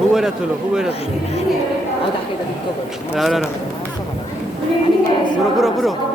후보라 틀어 후보라 틀어 알아 불어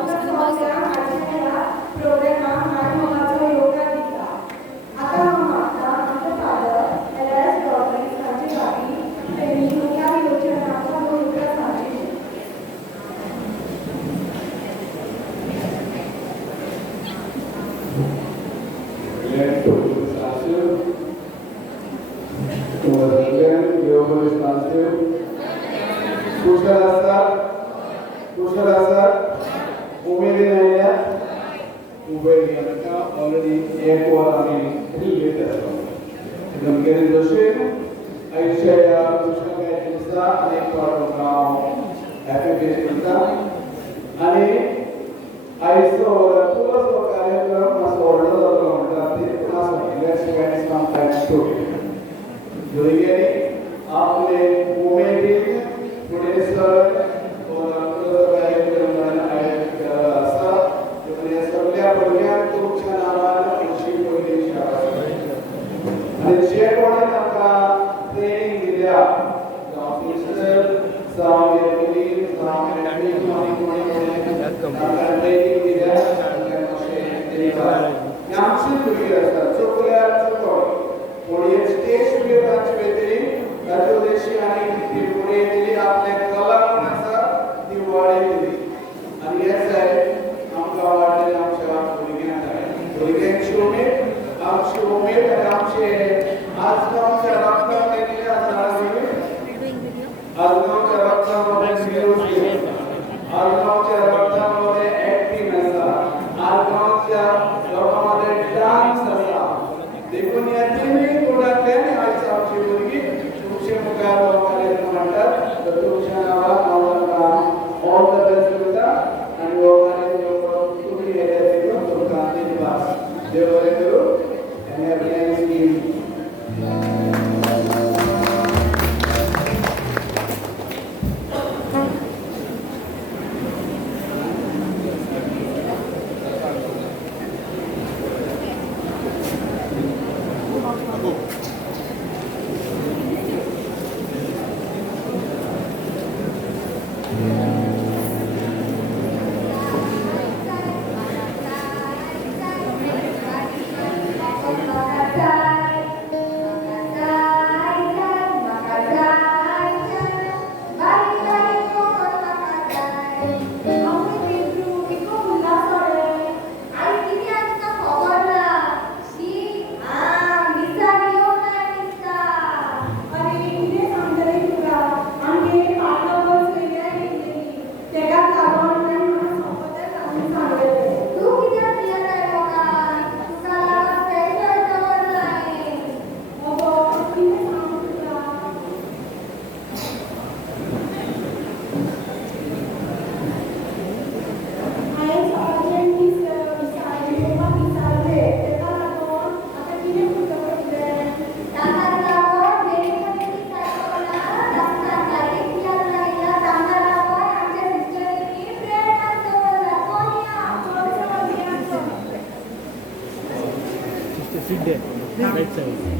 sit there right side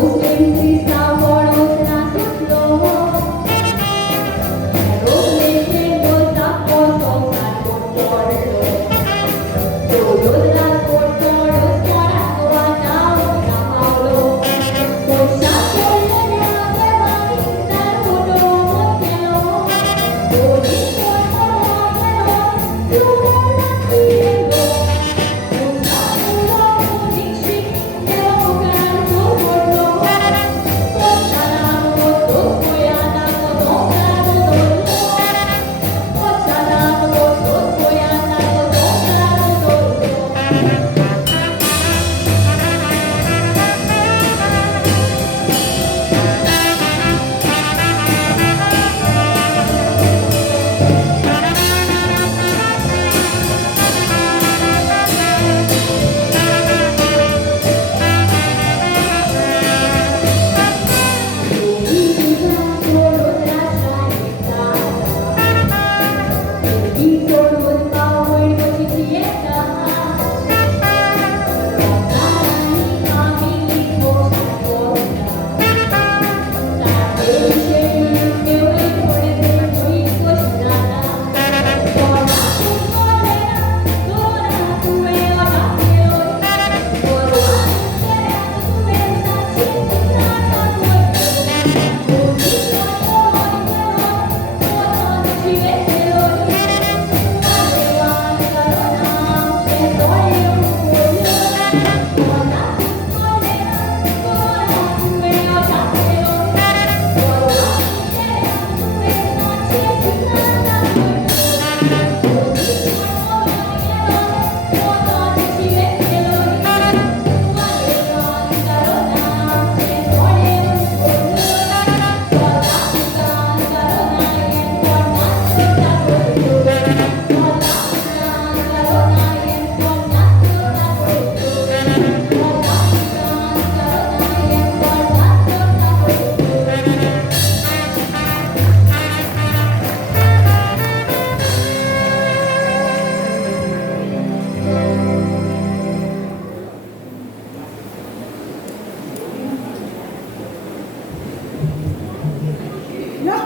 Muslim Krista Wados na sutlo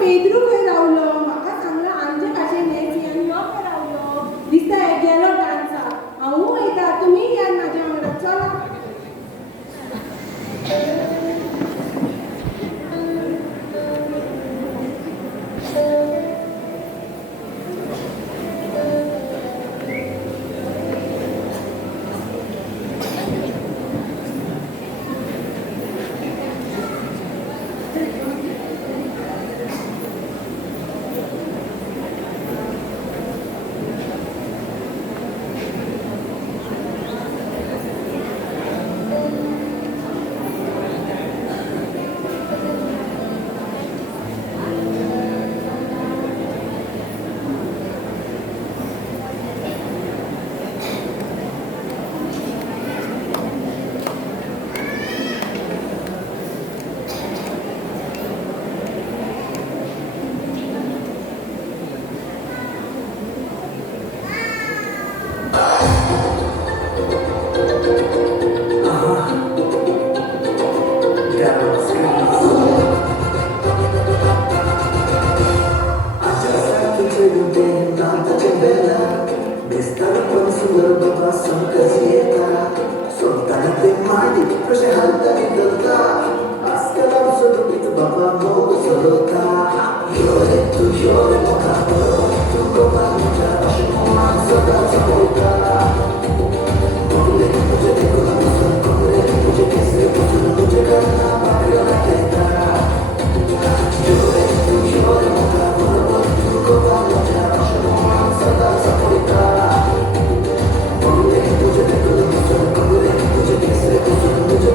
Pedro खंय रावलो म्हाका सांगला आमचे भाशेन हेच आनी हो खंय रावलो दिसता हे गेलो डान्साक हांवूय वयता तुमी या म्हाज्या वांगडा चला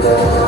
Together.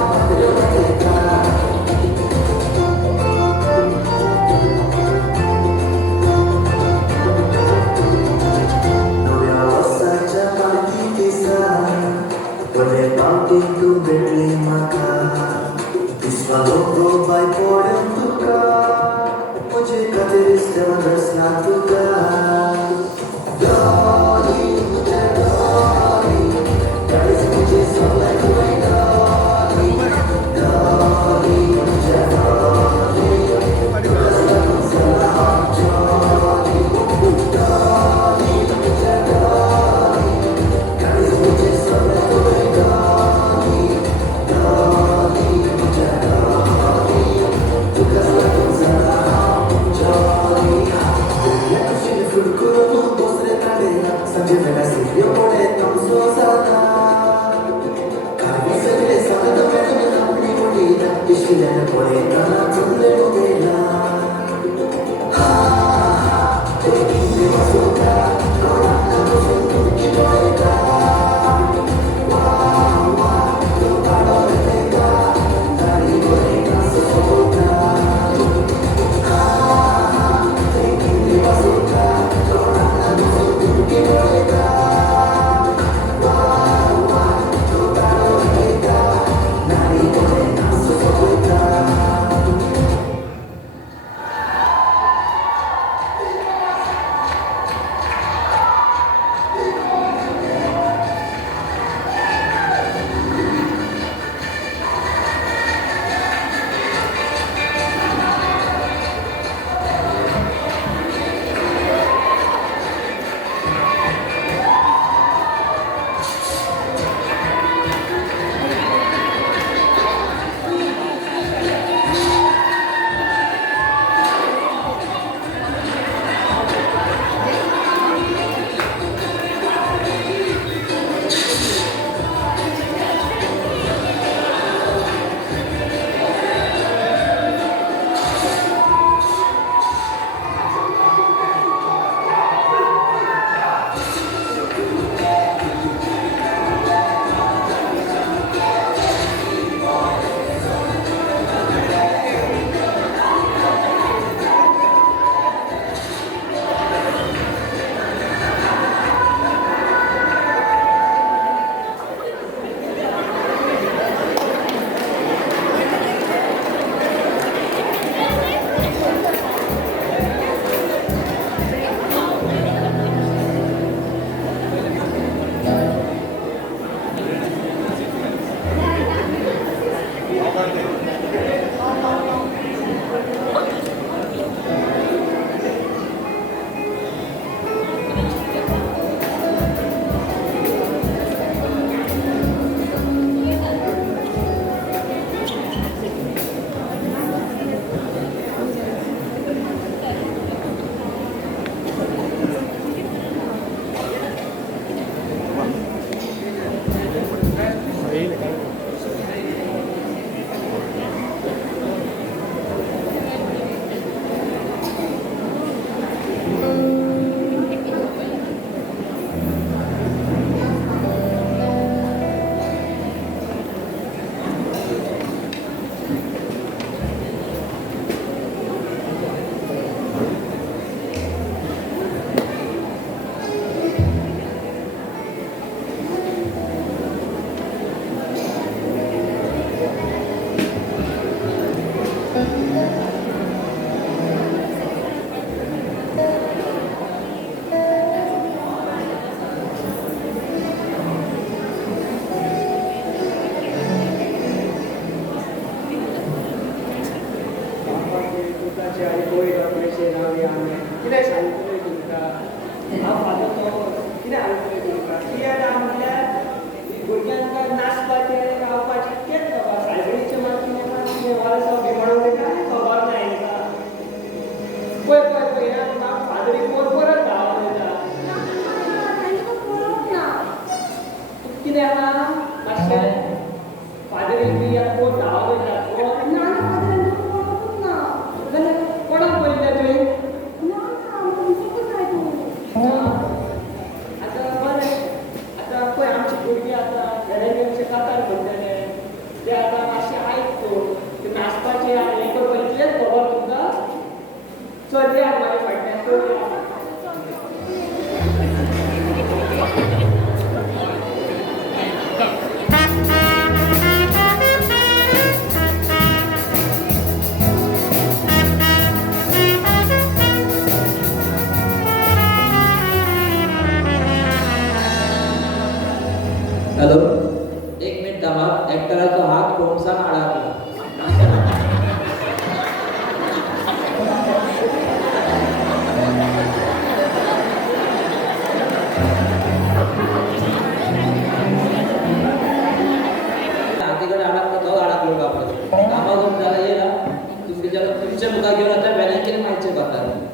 वयर पयशे रावले आमी कितें सांगतले तुमकां हांव फादर तो कितें सांगतले तुमकां कित्याक काय म्हटल्यार भुरग्यांक नाचपाचें रावपाचें तेंच बाबा सायबिणीचें मात कितें वर्सां बी म्हणून तें कांय खबर ना हेंकां पळय पळय पळय म्हाका फादरी परत धांवून येता तांकां पळोवंक ना कितें आहा मातशें फादरीक बी कोण धांवून येता कोण ना ना फादर तुका पळोवंक ना जाल्यार कोणाक पळयल्या तुवें ना ना तुमकां जाय तूं आतां बरें आतां पळय आमची भुरगीं आतां घरांनी अशें कातार करतले ते आतां मातशें आयक तूं ते नाचपाचें आनी हें करपाचें कितेंच खबर तुमकां चलया मागीर फाटल्यान चलया हॅलो एक मिनिट थांबा ॲक्टराचो हात फोमसान अडकला हातीकडे अडकला तो अडकलो बापरे कामावरून त्याला येला तुमच्या मुखा घेऊन आता बँकेने माहिती करतात आजून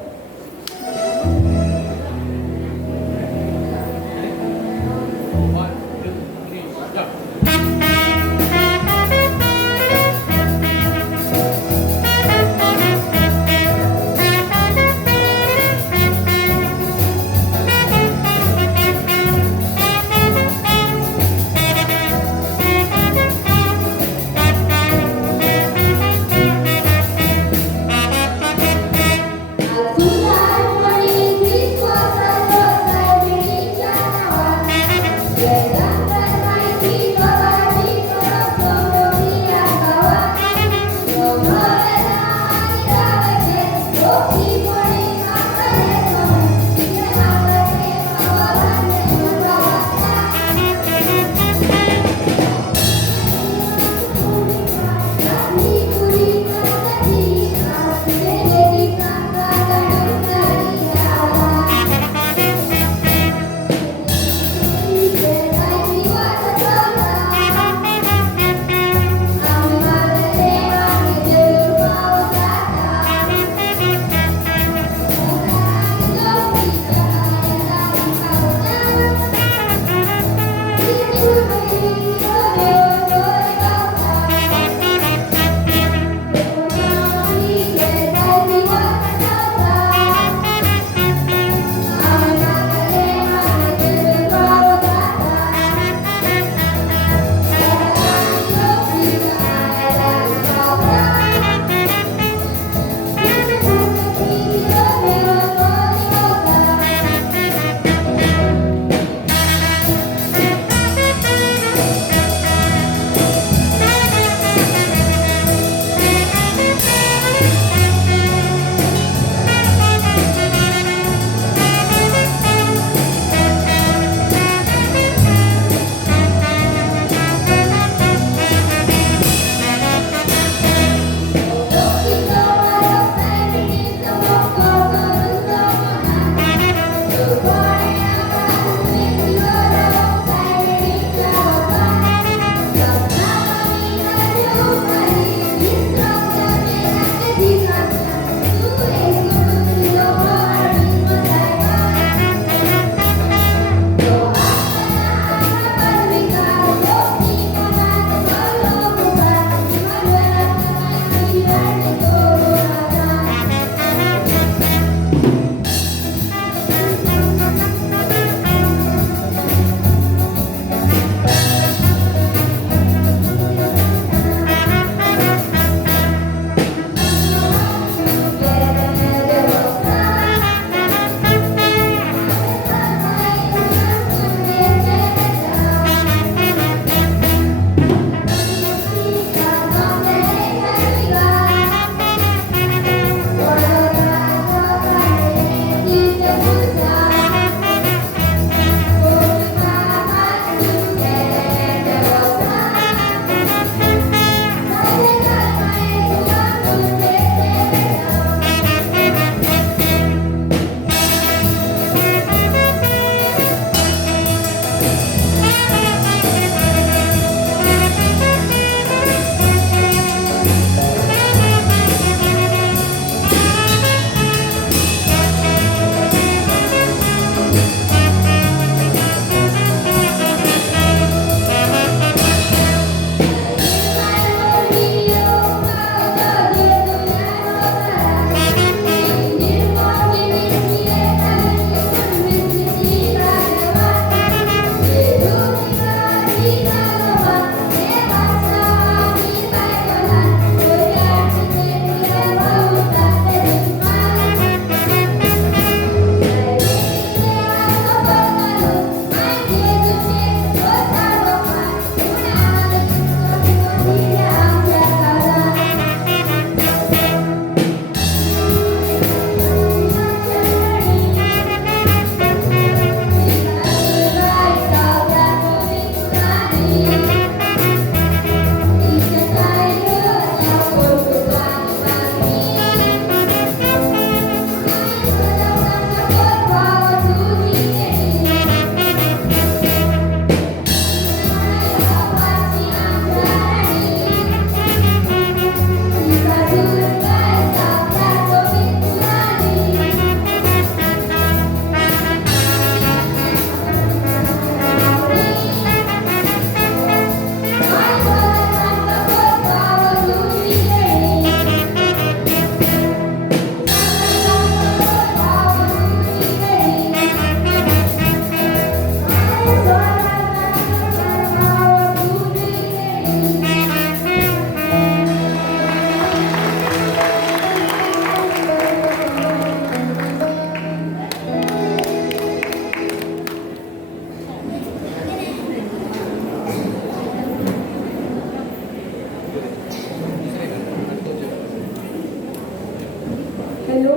हॅलो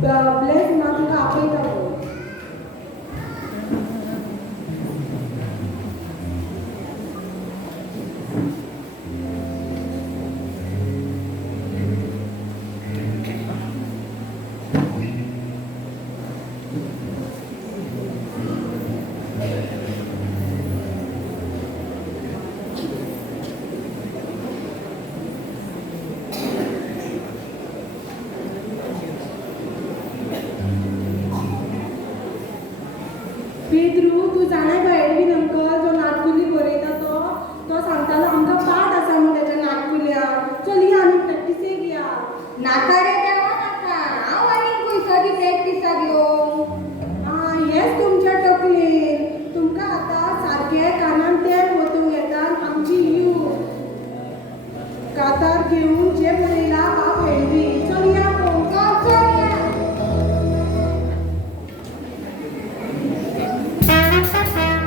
ब्लेस ना तुका आपयता गो. पेद्रू तू जाणाय का एडवीन अंकल जो नाटकुली बरयता तो सांगतालो आमकां पाठ आसा म्हूण तेच्या नाटकुल्या. चल या आमी प्रॅक्टिसेक या. नाका रे देवा नाका हांव आनीक पयसो दी प्रॅक्टिसा घेवंक. हेच तुमच्या तकलेन. तुमकां आतां सारके कानान तेल वतूंक येता आमची यूथ कातार घेवन जे बरयला बाप एडवी. चल या पळोवंक. चल या. Thank you.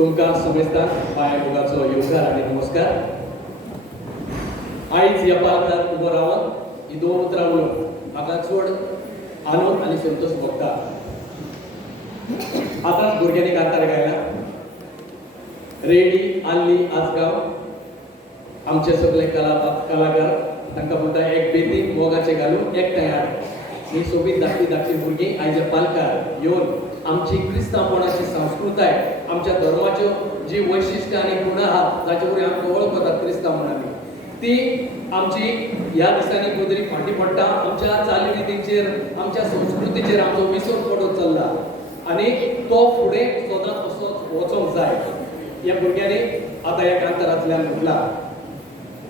तुमकां समेस्तान बाय मुगाचो योगदार आनी नमस्कार. आयज ह्या पालकार उबो रावन ही दोन उतरां उलोवप म्हाका चड आनंद आनी संतोश भोगता. आतांच भुरग्यांनी कांतार गायला रेडी आल्ली आजगांव. आमचे सगळे कलाकार तांकां म्हणटा एक बेतीक मोगाचे घालून एकठांय हाड. ही सोबीत धाकटी भुरगीं आयच्या पालकार येवन आमची क्रिस्तांवपणाची संस्कृताय आमच्या धर्माच्यो जी वैशिश्ट्य आनी गुणां आहात जाचे वरवीं आमकां वळखतात क्रिस्तांव म्हणून ती आमची ह्या दिसांनी खंय तरी फाटीं पडटा. आमच्या चालीरितींचेर आमच्या संस्कृतीचेर आमचो विसर पडत चल्ला आनी तो फुडें सदांच तसोच वचोंक जाय. ह्या भुरग्यांनी आतां ह्या कांतारांतल्यान म्हटलां.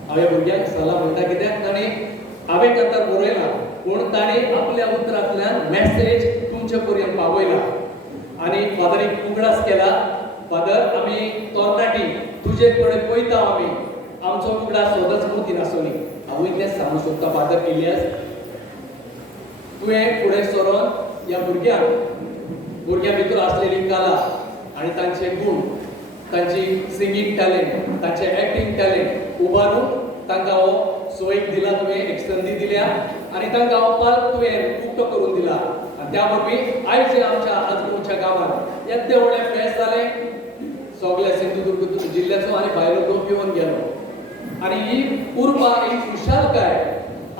हांव ह्या भुरग्यांक सलाह म्हणटा कित्याक ताणें हांवें कांतार बरयला पूण ताणें आपल्या उतरांतल्यान मॅसेज तुमचे पर्यंत पावयला. आनी फादर एक उगडास केला. फादर आमी तरणाटी तुजे कडेन पळयता आमी आमचो उगडास सदांच मुर्ती नासोनी. हांव इतलेंच सांगूंक सोदता फादर इलियास तुवें फुडें सरोन ह्या भुरग्यां भितर आसलेली कला आनी तांचे गूण तांची सिंगींग टॅलंट तांचे एक्टींग टॅलंट उबारून तांकां हो सोयीक दिला. तुवें एक संदी दिल्या आनी तांकां हो पाल्क तुवें उक्तो करून दिला. आनी त्या वरवीं आयज आमच्या आजगांवच्या गांवांत येद्दे व्हडलें फेस्त जालें. सगळ्या सिंधुदुर्ग जिल्ल्याचो आनी भायलो लोक येवन गेलो आनी ही उर्बा ही खुशालकाय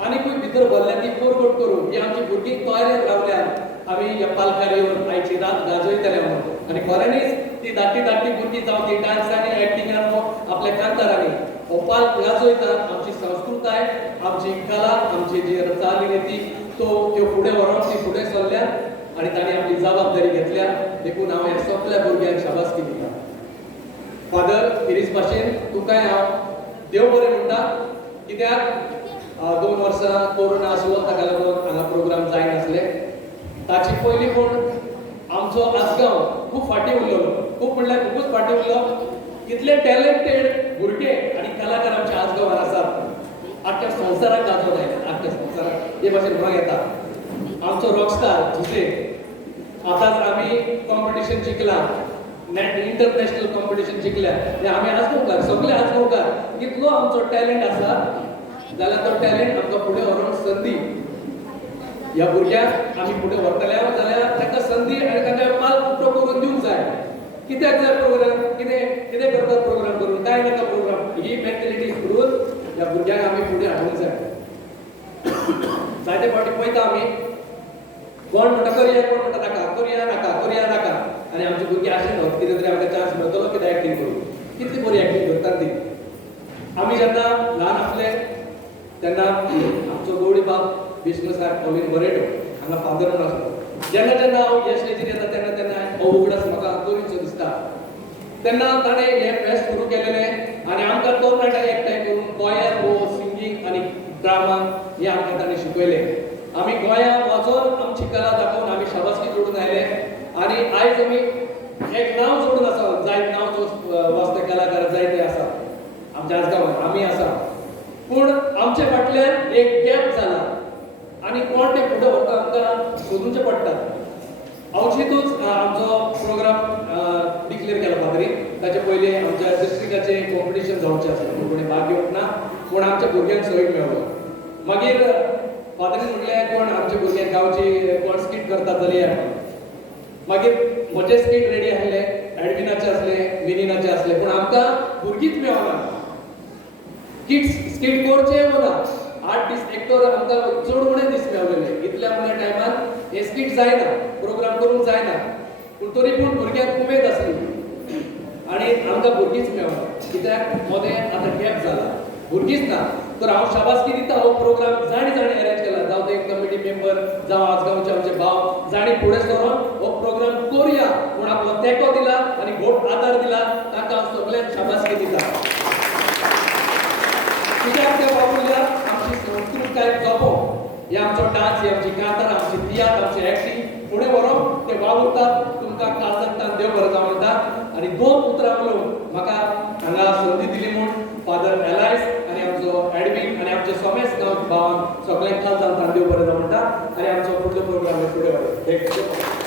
आनीकूय भितर भरल्या ती परगट करून ही आमची भुरगीं तयारेत रावल्यात आमी ह्या पालकार येवन आयची रात गाजयतले म्हणून. आनी खऱ्यांनीच ती धाकटी भुरगीं जावं ती डान्सांनी एक्टिंगान आपल्या कांतारांनी हो पाल्क गाजयतात. आमची संस्कृताय आमची कला आमची जी चालीरिती त्यो फुडें व्हरोन ती फुडें सरल्यात आनी तांणी आपली जबाबदारी घेतल्या. देखून हांव ह्या सगळ्या भुरग्यांक शाबासकी दिता. फादर हिरीस भाशेन तुकाय हांव देव बरें म्हणटा कित्याक 2 वर्सां कोरोना आसलो ताका लागून हांगा प्रोग्राम जायनासले. ताची पयलीं पूण आमचो आजगांव खूब फाटीं उरलो. खूब म्हणल्यार खूबच फाटीं उरलो. कितले टॅलंटेड भुरगे आनी कलाकार आमच्या आजगांवांत आसात. आख्ख्या संवसाराक गाजोवन आयल्यात. आख्ख्या संवसाराक हे भाशेन म्हणूंक येता. आमचो रॉकस्टार झुसे आतांच आमी कॉम्पिटिशन जिखलां. इंटरनॅशनल कॉम्पिटिशन जिखल्या आमी आजगांवकार सगळे आजगांवकार कितलो आमचो टॅलंट आसा जाल्यार तो टॅलंट आमकां फुडें व्हरोन संदी ह्या भुरग्यांक आमी फुडें व्हरतले जाल्यार तांकां संदी आनी तांकां पाल्क उक्तो करून दिवंक जाय. कित्याक जाय प्रोग्राम कितें करतात प्रोग्राम करून कांय नाका प्रोग्राम ही मॅन्टेलिटी करून ह्या भुरग्यांक आमी फुडें हाडूंक जाय. जायते फावटी पळयता आमी कोण म्हणटा करुया कोण म्हणटा नाका करुया नाका आनी आमची भुरगीं अशें न्हू कितें तरी आमकां चान्स मेळटलो कितें एक्टींग करून. कितली बरी एक्टींग करतात ती. आमी जेन्ना ल्हान आसले तेन्ना आमचो गवळी बाब विष्णू साहेब कॉलीन बरेटो हांगा फादर म्हणून आसलो. जेन्ना हांव ह्या स्टेजीर येता तेन्ना हो उगडास म्हाका करूंचो दिसता. तेन्ना ताणें हें फेस्त सुरू केलेलें आनी आमकां तरणाट्यांक एकठांय करून गोंयांत हो सिंगींग आनी ड्रामा हें आमकां ताणें शिकयलें. आमी गोंयांत वचोन आमची कला दाखोवन आमी शाबासकी जोडून आयले आनी आयज आमी एक नांव जोडून आसा. जायते नांव वाचते कलाकार जायते आसा आमच्या आजगांवांत आमी आसा. पूण आमचे फाटल्यान एक गॅप जाला आनी कोण ते फुडें व्हरता आमकां सोदूचें पडटा. अवचितूच आमचो प्रोग्राम डिक्लेअर केला फादरीन. ताचे पयलीं आमच्या डिस्ट्रिक्टाचे कॉम्पिटिशन जावचें आसलें पूण कोणें भाग घेवंक ना. पूण आमच्या भुरग्यांक सोयीक मेळ्ळो. मागीर फादरीन म्हटलें कोण आमच्या भुरग्यांक गांवची कोण स्कीट करता जाल्यार या. मागीर म्हजे स्कीट रेडी आसले एडमिनाचे आसले मिनिनाचे आसले पूण आमकां भुरगींच मेळना. स्कीट करचें म्हणा 8 दीस एक तर आमकां चड उणे दीस मेळलेले. इतल्या उण्या टायमार हे स्कीट जायना प्रोग्राम करूंक जायना. पूण तरी पूण भुरग्यांक उमेद आसली आनी आमकां भुरगींच मेळना. कित्याक मोदें आतां गॅप जाला भुरगींच ना. तर हांव शाबासकी दिता हो प्रोग्राम जाणी अरेंज केला. जावं ते कमिटी मेंबर जावं आजगांवचे आमचे भाव जाणी फुडें सरोन हो प्रोग्राम करुया म्हूण आपलो तेंको दिला आनी घोट आदार दिला. ताका हांव सगळ्यांक शाबासकी दिता. कित्याक ते बाबुल्यार आमची संस्कृताय जपोवप हे आमचो डान्स ही आमची कांतार आमची तियात्र आमची एक्टींग फुडें व्हरोन ते वावुरतात. तुमकां काळजांतल्यान देव बरें जावं म्हणटा. आनी 2 उतरां उलोवन म्हाका हांगा संदी दिली म्हूण फादर एलायस आनी आमचो एडमीन आनी आमचे समेस्त गांव भावांक सगळ्यांक काळजांतल्यान देव बरें जावं म्हणटा. आनी आमचो फुडलो प्रोग्राम फुडें व्हरता.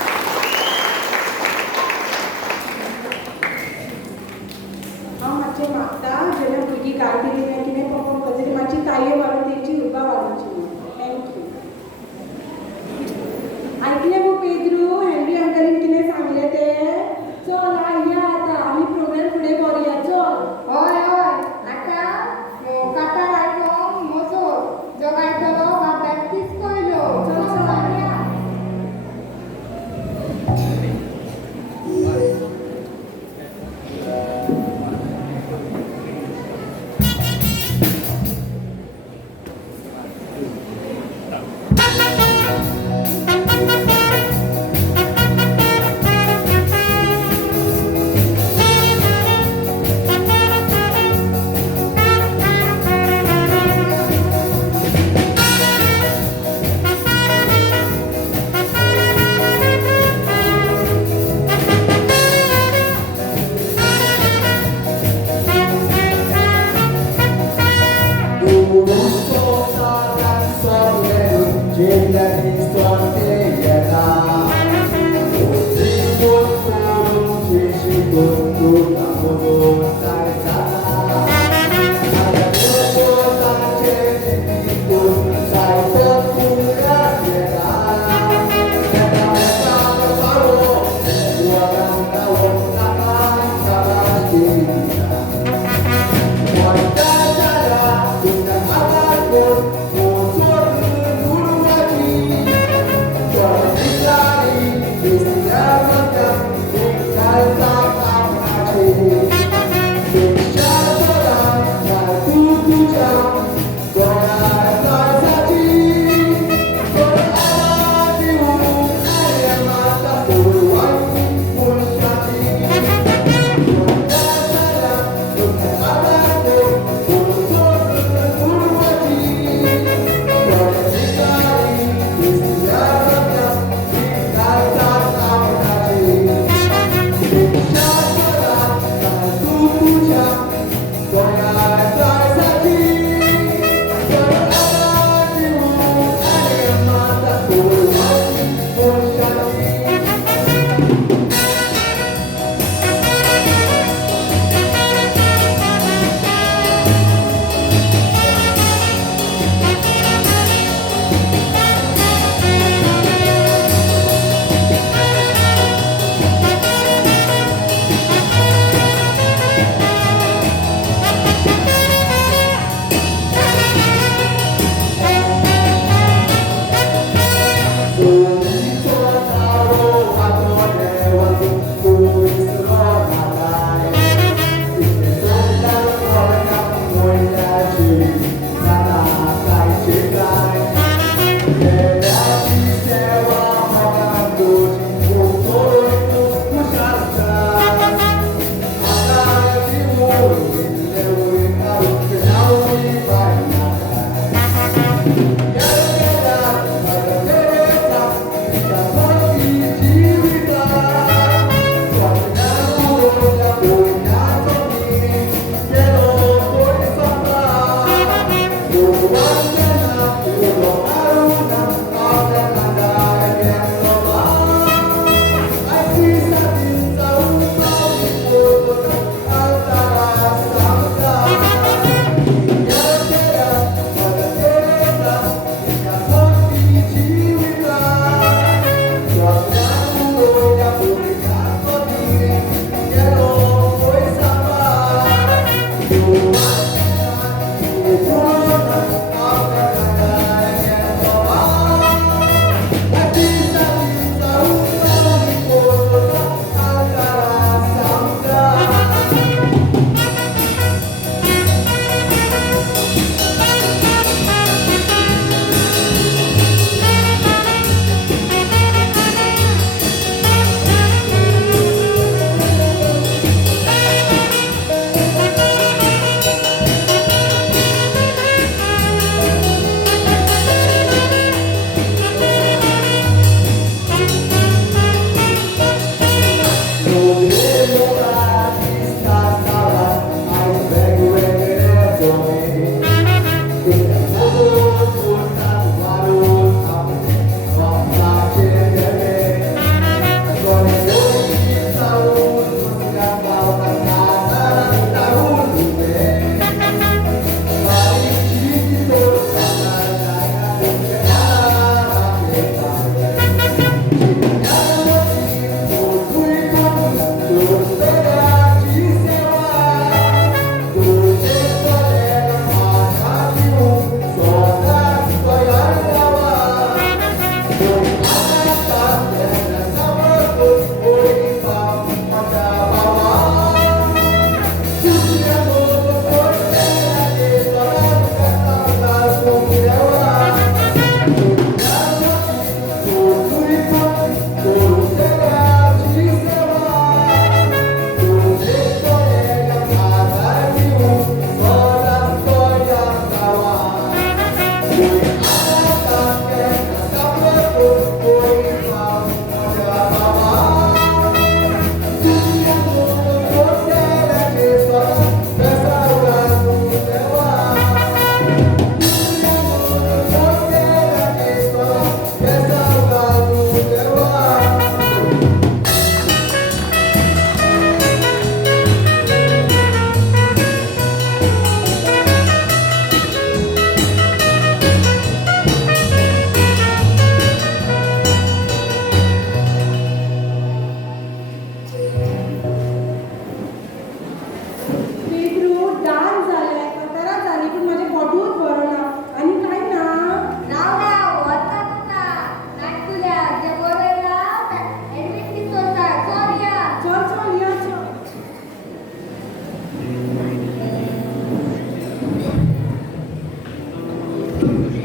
Bye.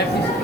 Oh,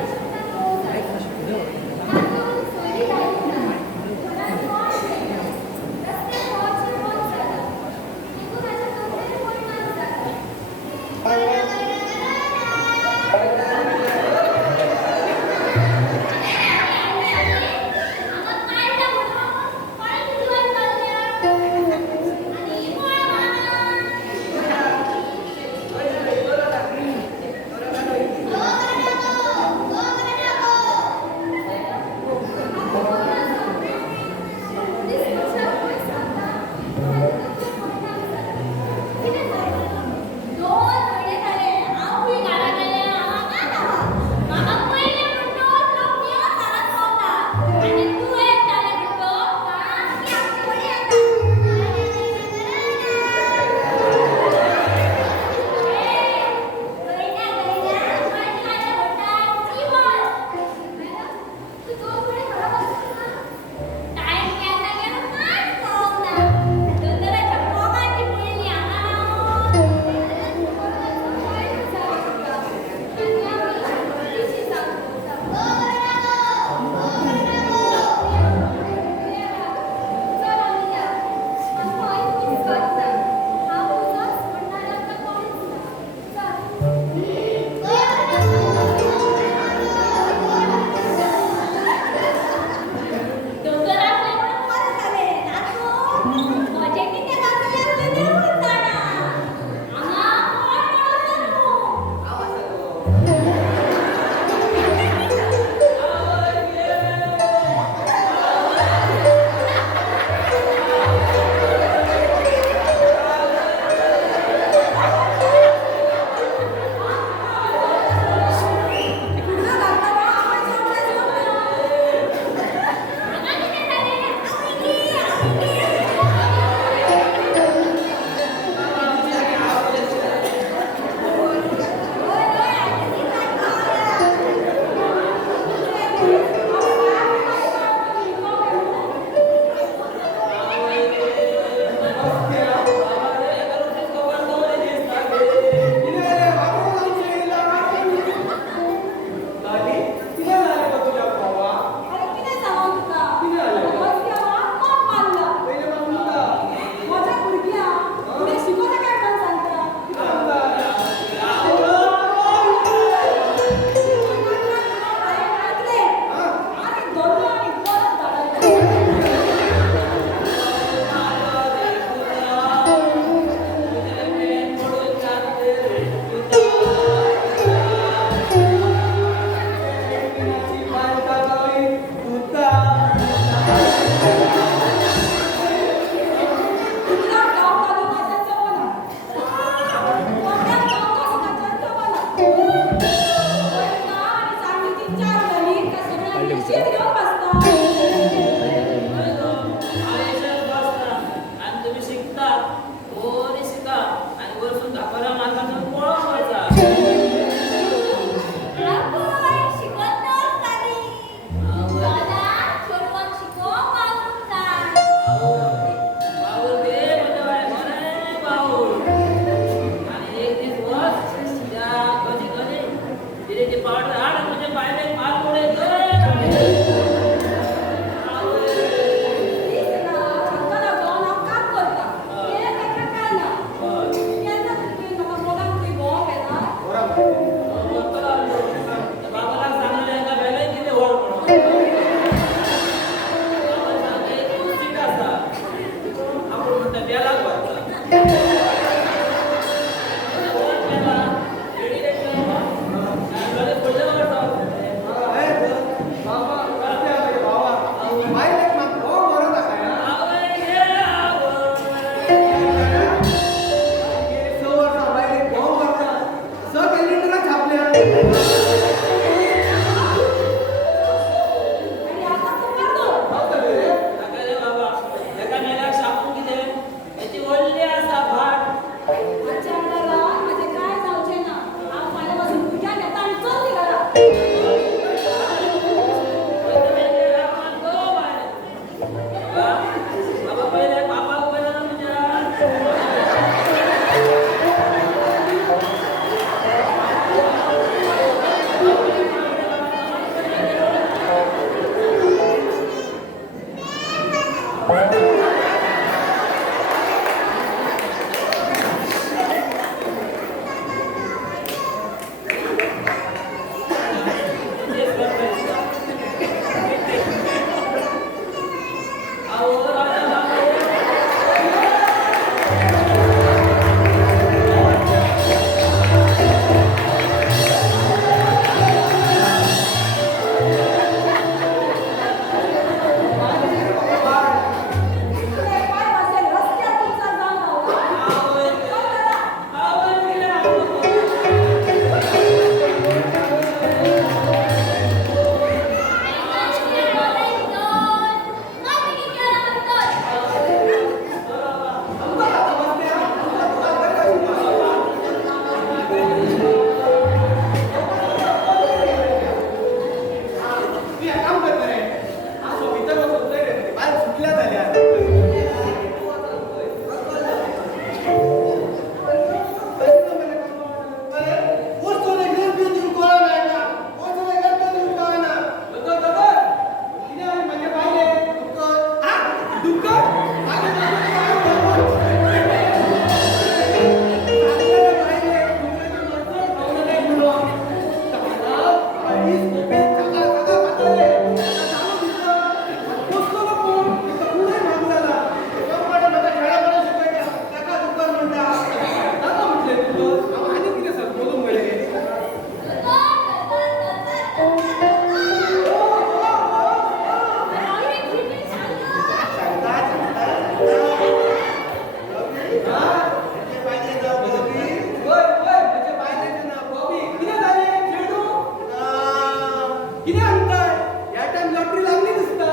किती आणताय या टाइम लॉटरी लागली दिसता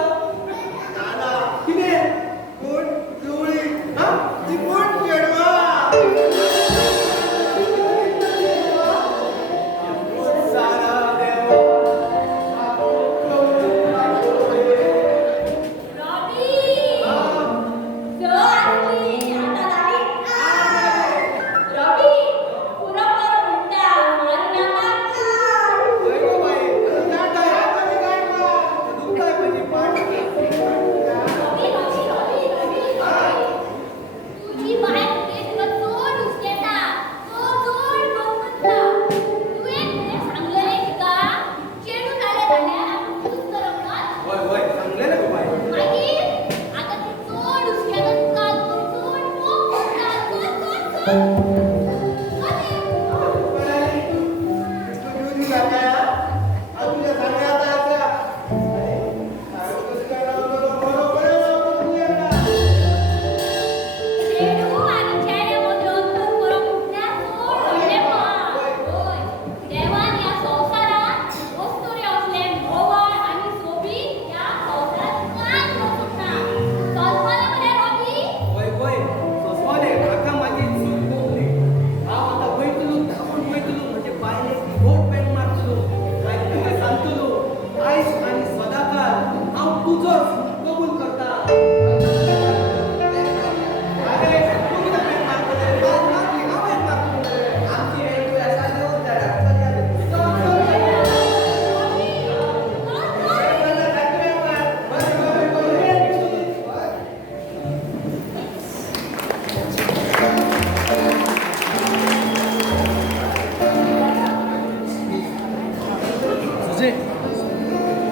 दादा किती कोण पिवळी हा ती कोण चेडवा सारा देव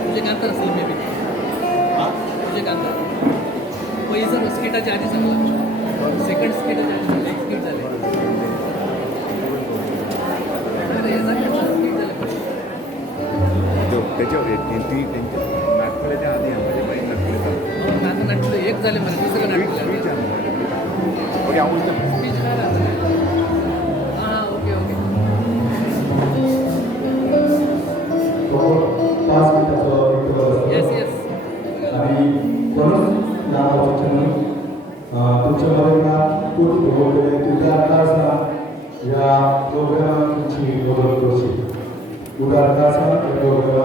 तुझे कांतर असेल मे बी तुझे कांतर पहिलं स्किटाच्या आधी सांगला सेकंड स्किटाच्या आधी सांगला एक स्किट झाले अरे हे झालं स्किट झालं त्याच्यावर ती त्यांच्या नाटकाच्या आधी आम्हाला बाई नाटकले आता नाटलं एक झाले मला दुसरं नाटकलं ओके आवडतं स्पीच काय राहतं हां ओके ओके येस येस आणि कोणच नावाचं चॅनल तुमच्या मराठा कोणी भोगवलेले तुझ्या अर्थासा या प्रोग्रामाची मदत करशील तुझ्या अर्थासा या प्रोग्रामात